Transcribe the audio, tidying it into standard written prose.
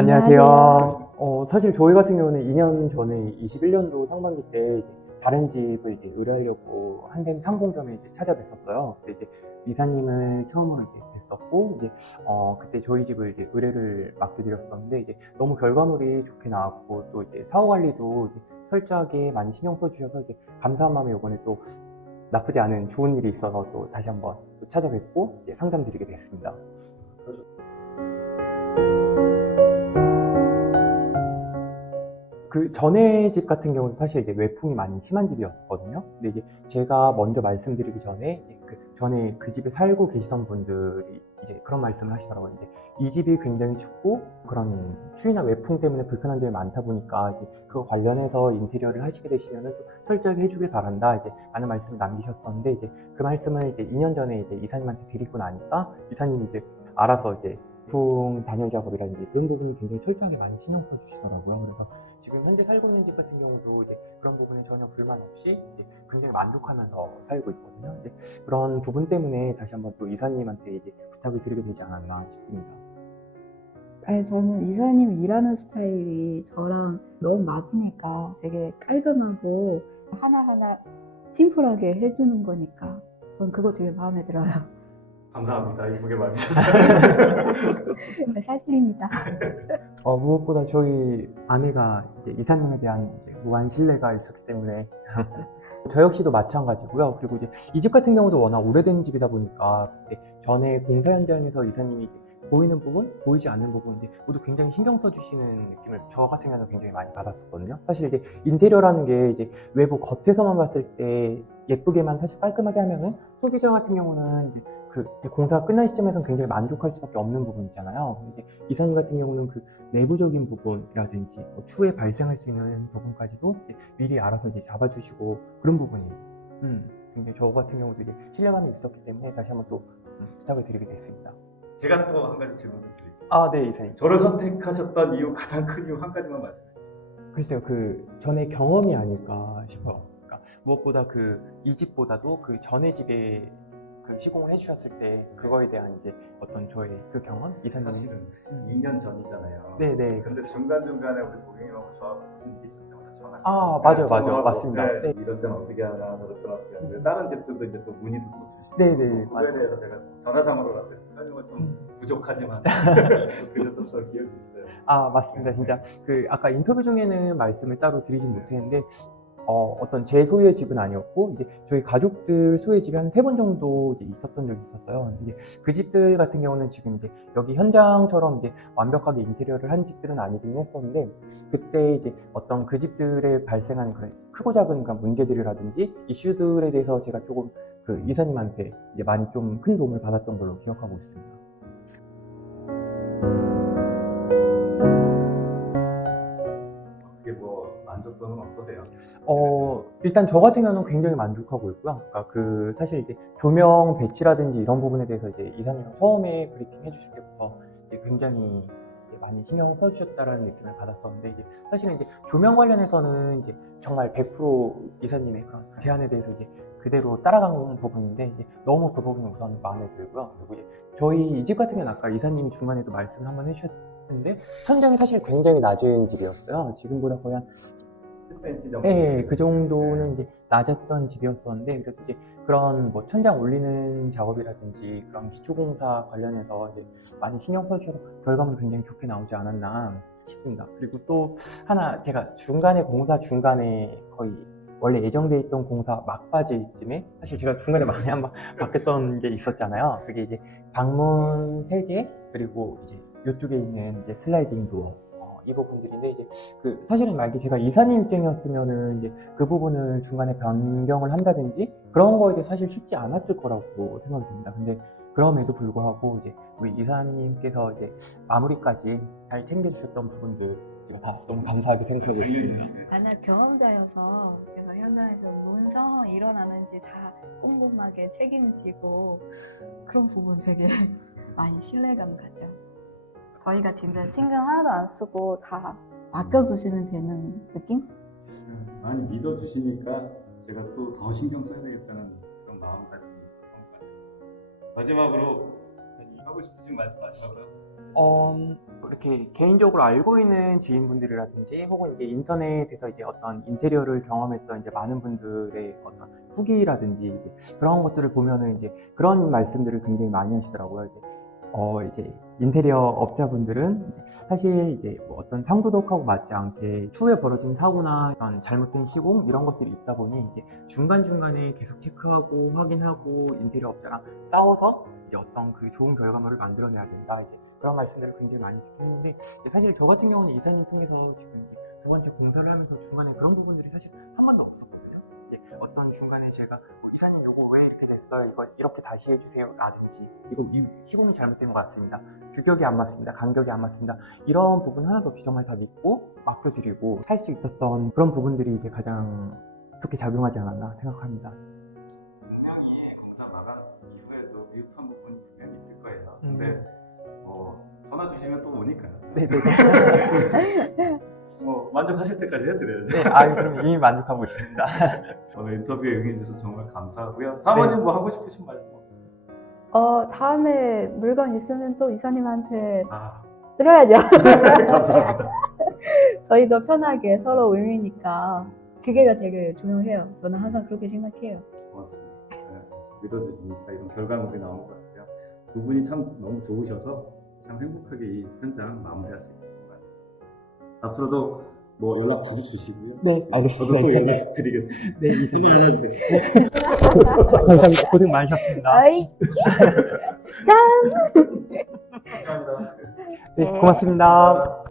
안녕하세요. 안녕하세요. 사실 저희 같은 경우는 2년 전에 21년도 상반기 때 이제 다른 집을 이제 의뢰하려고 한샘 상공점에 이제 찾아뵀었어요. 그때 이제 이사님을 처음으로 이제 뵀었고, 이제, 그때 저희 집을 이제 의뢰를 맡겨드렸었는데, 이제 너무 결과물이 좋게 나왔고, 또 이제 사후 관리도 이제 철저하게 많이 신경 써주셔서 이제 감사한 마음에 이번에 또 나쁘지 않은 좋은 일이 있어서 또 다시 한번 또 찾아뵙고 이제 상담 드리게 됐습니다. 그 전에 집 같은 경우는 사실 이제 외풍이 많이 심한 집이었거든요. 근데 이제 제가 먼저 말씀드리기 전에 이제 그 전에 그 집에 살고 계시던 분들이 이제 그런 말씀을 하시더라고요. 이제 이 집이 굉장히 춥고 그런 추위나 외풍 때문에 불편한 점이 많다 보니까 이제 그거 관련해서 인테리어를 하시게 되시면은 좀 철저하게 해주길 바란다. 이제 많은 말씀 남기셨었는데 이제 그 말씀을 이제 2년 전에 이제 이사님한테 드리고 나니까 이사님이 이제 알아서 이제 외풍 단열 작업이라든지 그런 부분을 굉장히 철저하게 많이 신경 써 주시더라고요. 그래서 지금 현재 살고 있는 집 같은 경우도 이제 그런 부분에 전혀 불만 없이 이제 굉장히 만족하면서 살고 있거든요. 이제 그런 부분 때문에 다시 한번 또 이사님한테 이제 부탁을 드리게 되지 않았나 싶습니다. 아니, 저는 이사님 일하는 스타일이 저랑 너무 맞으니까 되게 깔끔하고 하나하나 심플하게 해주는 거니까 전 그거 되게 마음에 들어요. 감사합니다. 이쁘게 말해주셔서. 사실입니다. 무엇보다 저희 아내가 이제 이사님에 대한 이제 무한 신뢰가 있었기 때문에 저 역시도 마찬가지고요. 그리고 이제 이 집 같은 경우도 워낙 오래된 집이다 보니까 그때 전에 공사 현장에서 이사님이 이제 보이는 부분, 보이지 않는 부분 이제 모두 굉장히 신경 써주시는 느낌을 저 같은 경우는 굉장히 많이 받았었거든요. 사실 이제 인테리어라는 게 이제 외부 겉에서만 봤을 때 예쁘게만 사실 깔끔하게 하면은 소비자 같은 경우는 이제 그 이제 공사가 끝난 시점에서는 굉장히 만족할 수밖에 없는 부분이잖아요. 근데 이제 이사님 같은 경우는 그 내부적인 부분이라든지 뭐 추후에 발생할 수 있는 부분까지도 이제 미리 알아서 이제 잡아주시고 그런 부분이 굉장히 저 같은 경우도 이제 신뢰감이 있었기 때문에 다시 한번 또 부탁을 드리게 됐습니다. 제가 또 한 가지 질문을 드릴게요. 아, 네, 이사님. 저를 선택하셨던 이유, 가장 큰 이유 한 가지만 말씀해 주세요. 글쎄요, 그 전에 경험이 아닐까 싶어요. 그러니까 무엇보다 그 이 집보다도 그 전에 집에 그 시공을 해주셨을 때 그거에 대한 이제 어떤 저의 그 경험, 이사님이 사실은 2년 전이잖아요. 네네. 근데 중간중간에 우리 고객님하고 저하고 무슨 일이 있을 때마다 전화. 아, 맞아요, 맞아요, 통화하고, 맞습니다. 네. 네. 이럴 땐 어떻게 하나, 저럴 땐 어떻게 하나. 다른 집들도 이제 또 문의도 또 네네, 그거에 맞아요. 대해서 제가 전화상으로 가서 설명을 좀 부족하지만 드렸었던 기억이 있어요. 아, 맞습니다. 진짜 그 아까 인터뷰 중에는 말씀을 따로 드리진 못했는데 어떤 제 소유의 집은 아니었고 이제 저희 가족들 소유의 집이 한 3번 정도 이제 있었던 적이 있었어요. 근데 이제 그 집들 같은 경우는 지금 이제 여기 현장처럼 이제 완벽하게 인테리어를 한 집들은 아니긴 했었는데 그때 이제 어떤 그 집들에 발생하는 그런 크고 작은 그런 문제들이라든지 이슈들에 대해서 제가 조금 그 이사님한테 이제 많이 좀 큰 도움을 받았던 걸로 기억하고 있습니다. 어떻게 뭐 만족도는 어떠세요? 일단 저 같은 경우는 굉장히 만족하고 있고요. 그러니까 그 사실 이제 조명 배치라든지 이런 부분에 대해서 이제 이사님이 처음에 브리핑 해주실 때부터 이제 굉장히 이제 많이 신경 써주셨다라는 느낌을 받았었는데 이제 사실은 이제 조명 관련해서는 이제 정말 100% 이사님의 그런 제안에 대해서 이제 그대로 따라간 부분인데 이제 너무 그 부분이 우선 마음에 들고요. 그리고 이제 저희 이 집 같은 경우는 아까 이사님이 중간에도 말씀을 한번 해주셨는데 천장이 사실 굉장히 낮은 집이었어요. 지금보다 거의 한 10cm 정도. 네, 그 정도는 이제 낮았던 집이었었는데, 그래도 이제 그런 뭐 천장 올리는 작업이라든지 그런 기초공사 관련해서 이제 많이 신경 써주셔서 결과물이 굉장히 좋게 나오지 않았나 싶습니다. 그리고 또 하나 제가 중간에 공사 중간에 거의 원래 예정돼 있던 공사 막바지쯤에 사실 제가 중간에 많이 한번 바뀌었던 게 있었잖아요. 그게 이제 방문 3개 그리고 이제 이쪽에 있는 이제 슬라이딩 도어 이 부분들인데 이제 그 사실은 만약에 제가 이사님 입장이었으면은 이제 그 부분을 중간에 변경을 한다든지 그런 거에 대해 사실 쉽지 않았을 거라고 생각이 듭니다. 근데 그럼에도 불구하고 이제 우리 이사님께서 이제 마무리까지 잘 챙겨주셨던 부분들 제가 다 너무 감사하게 생각하고 있습니다. 워낙 경험자여서 제가 현장에서 뭔 상황이 일어나는지 다 꼼꼼하게 책임지고 그런 부분 되게 많이 신뢰감 가죠. 저희가 진짜 신경 하나도 안 쓰고 다 맡겨주시면 되는 느낌? 많이 믿어주시니까 제가 또 더 신경 써야 되겠다는 그런 마음가짐이 있었던 것 같아요. 마지막으로 하고 싶으신 말씀 마지막으로 하세요. 이렇게 개인적으로 알고 있는 지인분들이라든지 혹은 이제 인터넷에서 이제 어떤 인테리어를 경험했던 이제 많은 분들의 어떤 후기라든지 이제 그런 것들을 보면은 이제 그런 말씀들을 굉장히 많이 하시더라고요. 이제 인테리어 업자분들은 이제 사실 이제 뭐 어떤 상도덕하고 맞지 않게 추후에 벌어진 사고나 이런 잘못된 시공 이런 것들이 있다 보니 이제 중간중간에 계속 체크하고 확인하고 인테리어 업자랑 싸워서 이제 어떤 그 좋은 결과물을 만들어내야 된다. 이제 그런 말씀들을 굉장히 많이 듣긴 했는데 사실 저 같은 경우는 이사님 통해서 지금 이제 두 번째 공사를 하면서 중간에 그런 부분들이 사실 한 번도 없었거든요. 이제 어떤 중간에 제가 이사님 이거 왜 이렇게 됐어요? 이거 이렇게 다시 해주세요. 라든지 이거 이 시공이 잘못된 것 같습니다. 규격이 안 맞습니다. 간격이 안 맞습니다. 이런 부분 하나도 없이 정말 다 믿고 맡겨드리고 할 수 있었던 그런 부분들이 이제 가장 좋게 작용하지 않았나 생각합니다. 분명히 공사 마감 이후에도 미흡한 부분이 분명히 있을 거예요. 근데 전화 주시면 또 오니까요. 네네. 만족하실 때까지 해드려야죠. 네, 그럼 이미 만족하고 있습니다. 오늘 인터뷰에 응해주셔서 정말 감사하고요. 사모님 뭐 하고 싶으신 말씀 없으세요? 다음에 물건 있으면 또 이사님한테 아, 드려야죠. 감사합니다. 저희도 편하게 서로 의미니까 그게가 되게 중요해요. 저는 항상 그렇게 생각해요. 고맙습니다. 네, 믿어주시니까 이런 결과물이 나온 것 같아요. 두 분이 참 너무 좋으셔서 참 행복하게 이 현장 마무리할 수 있을 것 같아요. 앞으로도 뭐 연락 자주 주시고요. 네, 저도 또 연락드리겠습니다. 네, 생각을 해주세요. 감사합니다. 고생 많으셨습니다. 아이, 감사합니다. 네, 고맙습니다.